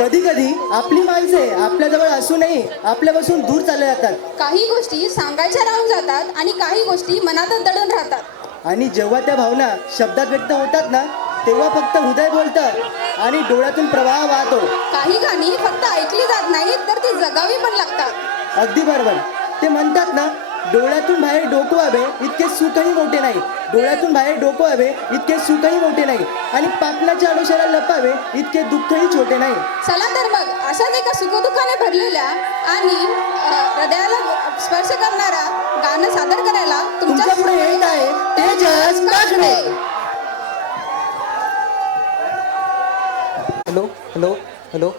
कधी कधी आपली माणसे आपल्याजवळ असूनही आपल्यापासून दूर चालले जातात. काही गोष्टी सांगायच्या राहून जातात आणि काही गोष्टी मनातच दडून राहतात. आणि जेव्हा त्या भावना शब्दात व्यक्त होतात ना, तेव्हा फक्त हृदय बोलतं आणि डोळ्यातून प्रवाह वाहतो. काही गाणी फक्त ऐकली जात नाहीत तर ती जगावी पण लागतात. अगदी बरोबर. ते म्हणतात ना, डोळ्यातून बाहेर डोकवावे इतके सुखही मोठे नाही. डोळ्यातून बाहेर डोकवावे इतके सुखही मोठे नाही आणि पापणाच्या आडोशाला लपावे इतके दुःखही छोटे नाही. चला तर मग अशाच एका सुखदुःखाने भरलेल्या आणि हृदयाला स्पर्श करणारा गाणं सादर करायला तुमच्या पुढे येत आहे Tejas Kakade. Hello hello hello.